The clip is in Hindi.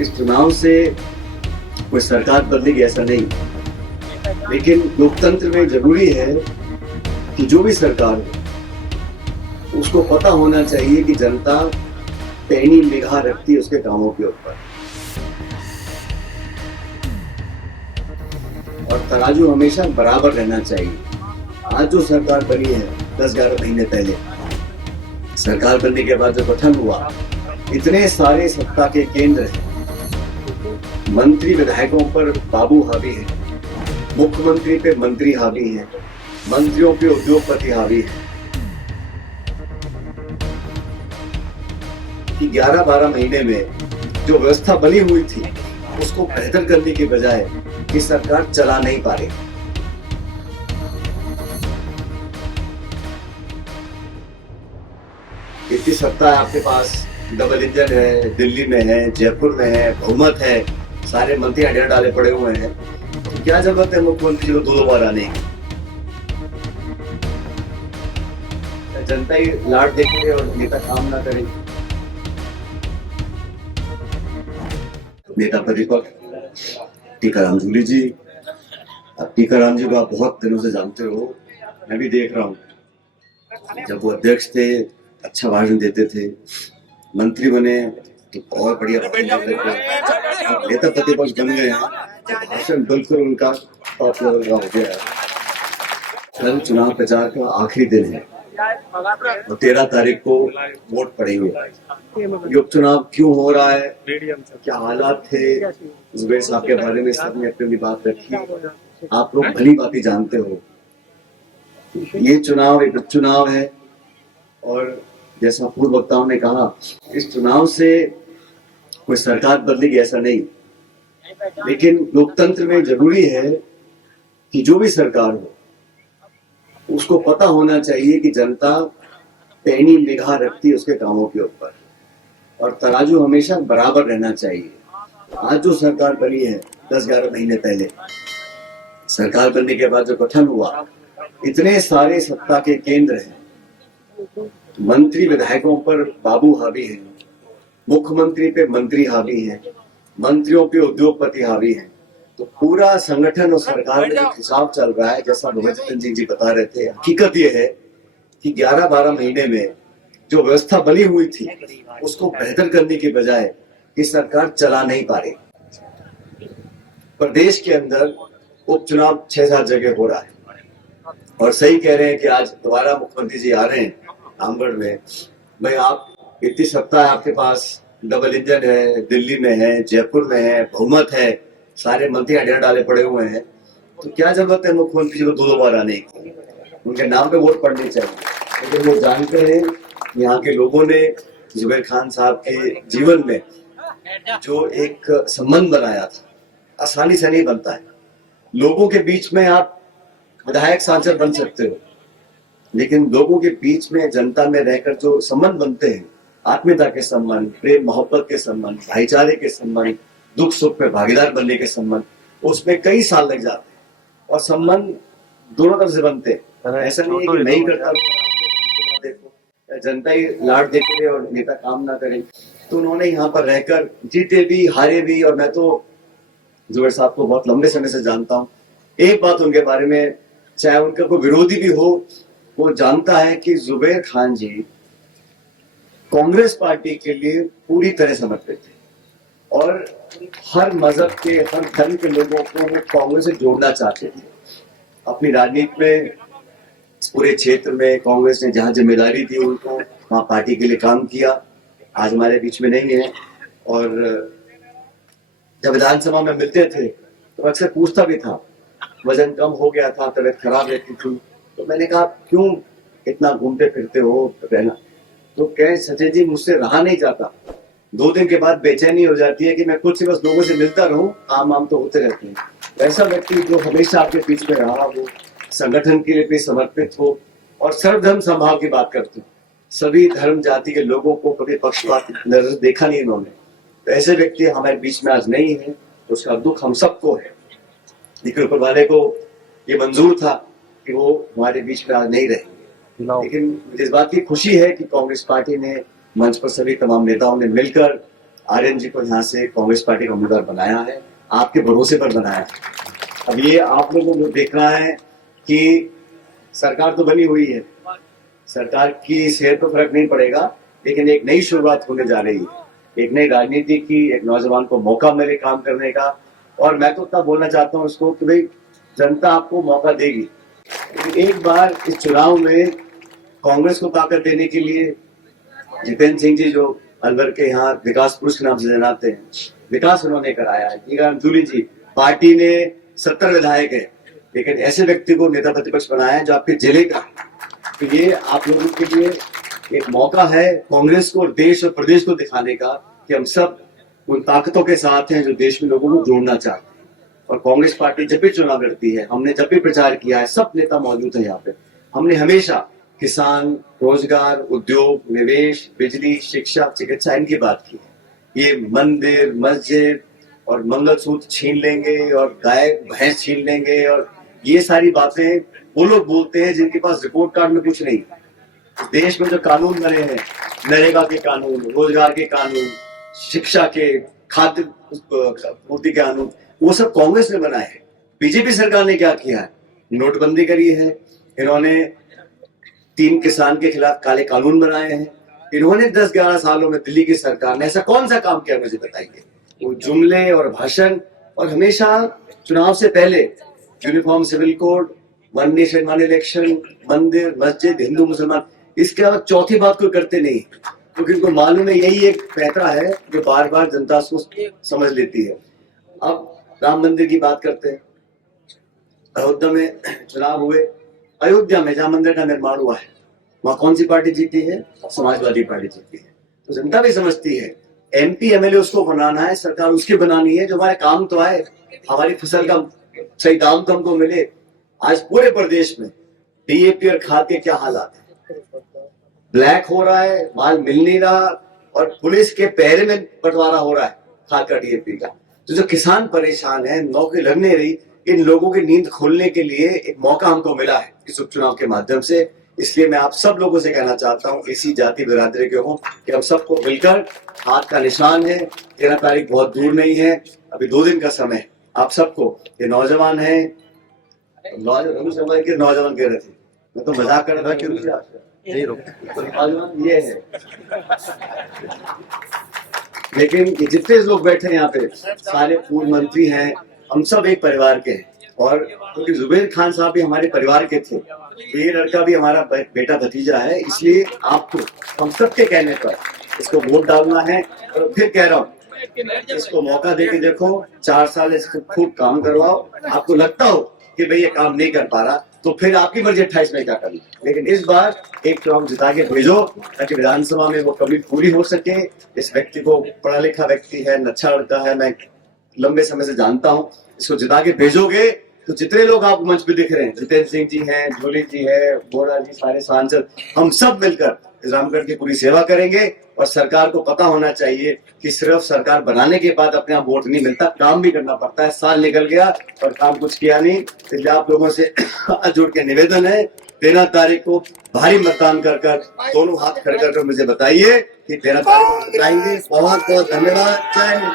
इस चुनाव से कोई सरकार बदलेगी ऐसा नहीं, लेकिन लोकतंत्र में जरूरी है कि जो भी सरकार हो उसको पता होना चाहिए कि जनता पैनी निगाह रखती है उसके कामों के ऊपर, और तराजू हमेशा बराबर रहना चाहिए। आज जो सरकार बनी है 10-11 महीने पहले, सरकार बनने के बाद जो गठन हुआ, इतने सारे सत्ता के केंद्र हैं, मंत्री विधायकों पर बाबू हावी है, मुख्यमंत्री पे मंत्री हावी हैं, मंत्रियों पे उद्योगपति हावी हैं, कि 11-12 महीने में जो व्यवस्था बनी हुई थी उसको बेहतर करने के बजाय कि सरकार चला नहीं पा रही। इतनी सत्ता है आपके पास, डबल इंजन है, दिल्ली में है, जयपुर में है, बहुमत है, सारे मंत्री अड्डा डाले पड़े हुए हैं, तो क्या जरूरत है मुख्यमंत्री को दो बार आने की? जनता ही लाड देखेंगे और नेता काम ना करेंगे। नेता प्रतिपक्ष टीकाराम जूली जी, अब टीकाराम जी को आप बहुत दिनों से जानते हो, मैं भी देख रहा हूँ। जब वो अध्यक्ष थे अच्छा भाषण देते थे, मंत्री बने तो और बढ़िया भाषण देते थे, नेता प्रतिपक्ष बन गए हैं तो भाषण बिल्कुल उनका टॉप लेवल का हो गया है। कल चुनाव प्रचार का आखिरी दिन है और 13 तारीख को वोट पड़ेंगे। ये उपचुनाव क्यों हो रहा है, क्या हालात थे, जुबैर साहब के बारे में सबने अपनी बात रखी, आप लोग भली बात जानते हो। ये चुनाव एक उपचुनाव है और जैसा पूर्व वक्ताओं ने कहा, इस चुनाव से कोई सरकार बदलेगी ऐसा नहीं, लेकिन लोकतंत्र में जरूरी है कि जो भी सरकार हो उसको पता होना चाहिए कि जनता पैनी निगाह रखती है उसके कामों के ऊपर, और तराजू हमेशा बराबर रहना चाहिए। आज जो सरकार बनी है 10-11 महीने पहले, सरकार बनने के बाद जो गठन हुआ, इतने सारे सत्ता के केंद्र हैं, मंत्री विधायकों पर बाबू हावी हैं, मुख्यमंत्री पे मंत्री हावी हैं, मंत्रियों पे उद्योगपति हावी हैं, तो पूरा संगठन और सरकार में जो हिसाब चल रहा है, जैसा भगत जी बता रहे थे, हकीकत ये है कि 11-12 महीने में जो व्यवस्था बनी हुई थी उसको बेहतर करने के बजाय कि सरकार चला नहीं पा रही। प्रदेश के अंदर उपचुनाव 6-7 जगह हो रहा है और सही कह रहे हैं कि आज दोबारा मुख्यमंत्री जी आ रहे हैं आमगढ़ में। भाई आप इतनी सत्ता है आपके पास, डबल इंजन है, दिल्ली में है, जयपुर में है, बहुमत है, सारे मंत्री अड्डा डाले पड़े हुए हैं, तो क्या जरूरत है मुख्यमंत्री जी को दो बार आने की? उनके नाम पे वोट पड़ने चाहिए। लेकिन वो जानते हैं यहाँ के लोगों ने जुबैर खान साहब के जीवन में जो एक संबंध बनाया था, आसानी से नहीं बनता है। लोगों के बीच में आप विधायक सांसद बन सकते हो, लेकिन लोगों के बीच में जनता में रहकर जो संबंध बनते हैं, आत्मीयता के संबंध, प्रेम मोहब्बत के संबंध, भाईचारे के संबंध, दुख सुख में भागीदार बनने के संबंध, उसमें कई साल लग जाते हैं और संबंध दोनों तरफ से बनते हैं। ऐसा नहीं है कि नहीं करता, देखो जनता ही लाड देते और नेता काम ना करें, तो उन्होंने यहाँ पर रहकर जीते भी हारे भी, और मैं तो जुबैर साहब को बहुत लंबे समय से जानता हूँ। एक बात उनके बारे में, चाहे उनका कोई विरोधी भी हो, वो जानता है कि जुबैर खान जी कांग्रेस पार्टी के लिए पूरी तरह समर्पित थे और हर मजहब के, हर धर्म के लोगों को वो कांग्रेस से जोड़ना चाहते थे। अपनी राजनीति में पूरे क्षेत्र में कांग्रेस ने जहां जिम्मेदारी दी उनको, वहां पार्टी के लिए काम किया। आज हमारे बीच में नहीं है, और जब विधानसभा में मिलते थे तो अक्सर पूछता भी था, वजन कम हो गया था, तबीयत खराब रहती थी, तो मैंने कहा क्यों इतना घूमते फिरते हो रहना, तो कहे सचिन जी मुझसे रहा नहीं जाता, 2 दिन के बाद बेचैनी हो जाती है कि मैं खुद से बस लोगों से मिलता रहूं, काम तो होते रहते हैं। ऐसा व्यक्ति जो हमेशा आपके बीच में रहा, वो संगठन के लिए भी समर्पित हो और सर्वधर्म समभाव की बात करते हो, सभी धर्म जाति के लोगों को कभी पक्षपात नजर देखा नहीं इन्होंने, तो ऐसे व्यक्ति हमारे बीच में आज नहीं है, तो उसका दुख हम सबको है। लेकिन ऊपर वाले को ये मंजूर था कि वो हमारे बीच में आज नहीं रहेंगे। लेकिन मुझे इस बात की खुशी है कि कांग्रेस पार्टी ने मंच पर सभी तमाम नेताओं ने मिलकर आर्यन जी को यहाँ से कांग्रेस पार्टी का उम्मीदवार बनाया है, आपके भरोसे पर बनाया है। अब ये आप लोगों को देखना है कि सरकार तो बनी हुई है, सरकार की सेहत पर फर्क नहीं पड़ेगा, लेकिन एक नई शुरुआत होने जा रही है, एक नई राजनीति की, एक नौजवान को मौका मिले काम करने का। और मैं तो उतना बोलना चाहता हूँ उसको कि भाई जनता आपको मौका देगी, लेकिन एक बार इस चुनाव में कांग्रेस को ताकत देने के लिए जितेंद्र सिंह जी, जो अलवर के यहाँ विकास पुरुष के नाम से जनाते हैं, विकास उन्होंने कराया है। जूली जी, पार्टी ने 70 विधायक है, लेकिन ऐसे व्यक्ति को नेता प्रतिपक्ष बनाया है जो आपके जिले का। तो ये आप लोगों के लिए एक मौका है कांग्रेस को, देश और प्रदेश को दिखाने का कि हम सब उन ताकतों के साथ हैं जो देश में लोगों को जोड़ना चाहते हैं। और कांग्रेस पार्टी जब भी चुनाव लड़ती है, हमने जब भी प्रचार किया है, सब नेता मौजूद है यहाँ पे, हमने हमेशा किसान, रोजगार, उद्योग, निवेश, बिजली, शिक्षा, चिकित्सा, इनकी बात की है। ये मंदिर, मस्जिद और मंगलसूत्र छीन लेंगे और गाय भैंस छीन लेंगे, और ये सारी बातें वो लोग बोलते हैं जिनके पास रिपोर्ट कार्ड में कुछ नहीं। देश में जो कानून बने हैं, नरेगा के कानून, रोजगार के कानून, शिक्षा के, खाद्य पूर्ति के कानून, वो सब कांग्रेस ने बनाए हैं। बीजेपी सरकार ने क्या किया है? नोटबंदी करी है, इन्होंने 3 किसान के खिलाफ काले कानून बनाए हैं, इन्होंने 10-11 सालों में दिल्ली की सरकार ने ऐसा कौन सा काम किया, मुझे बताइए। वो जुमले और भाषण, और हमेशा चुनाव से पहले uniform civil code, one nation one election, मंदिर, मस्जिद, हिंदू मुसलमान, इसके अलावा चौथी बात कोई करते नहीं, क्योंकि उनको मालूम है यही एक पैंतरा है जो बार बार जनता उसको समझ लेती है। अब राम मंदिर की बात करते हैं। अयोध्या में चुनाव हुए, अयोध्या में जहां मंदिर का निर्माण हुआ है, वहां कौन सी पार्टी जीती है? समाजवादी पार्टी जीती है। तो जनता भी समझती है एमपी एमएलए उसको बनाना है, सरकार उसकी बनानी है जो हमारे काम तो आए, हमारी फसल का सही दाम तो हमको मिले। आज पूरे प्रदेश में डीएपी और खाद के क्या हालात है, ब्लैक हो रहा है, माल मिल नहीं रहा, और पुलिस के पहरे में बंटवारा हो रहा है खाद का, डीएपी का। तो जो किसान परेशान है, नौकरी लग नहीं रही, इन लोगों की नींद खोलने के लिए एक मौका हमको मिला है इस उपचुनाव के माध्यम से। इसलिए मैं आप सब लोगों से कहना चाहता हूं, इसी जाति बिरादरी के हों, कि हम सबको मिलकर, हाथ का निशान है, 13 तारीख बहुत दूर नहीं है, अभी 2 दिन का समय, आप सबको, ये नौजवान है, नौजवान कह रहे थे, मैं तो मजाक कर रहा था, क्यों नौजवान ये है, लेकिन जितने लोग बैठे हैं यहाँ पे सारे पूर्व मंत्री हैं, हम सब एक परिवार के हैं। और क्योंकि जुबेर खान साहब भी हमारे परिवार के थे, ये लड़का भी हमारा बेटा भतीजा है, इसलिए आपको हम सबके कहने पर इसको वोट डालना है। और फिर कह रहा हूँ, इसको मौका दे के देखो, 4 साल इसको खूब काम करवाओ, आपको लगता हो कि भाई ये काम नहीं कर पा रहा, तो फिर आपकी मर्जी 28 में क्या करनी, लेकिन इस बार एक चुनाव जिता के भेजो, ताकि विधानसभा में वो कभी पूरी हो सके। इस व्यक्ति को, पढ़ा लिखा व्यक्ति है, अच्छा लड़का है, मैं लंबे समय से जानता हूँ, इसको जिता के भेजोगे तो जितने लोग आप मंच पे दिख रहे हैं, जितेंद्र सिंह जी हैं, झोली जी है, बोरा जी, सारे सांसद, हम सब मिलकर इस रामगढ़ की पूरी सेवा करेंगे। और सरकार को पता होना चाहिए कि सिर्फ सरकार बनाने के बाद अपने आप वोट नहीं मिलता, काम भी करना पड़ता है। साल निकल गया और काम कुछ किया नहीं, इसलिए आप लोगों से हाथ जोड़ के निवेदन है, 13 तारीख को भारी मतदान कर दोनों हाथ खड़े कर मुझे बताइए कि 13 तारीख को बताएंगे। बहुत बहुत धन्यवाद। जय हिंद।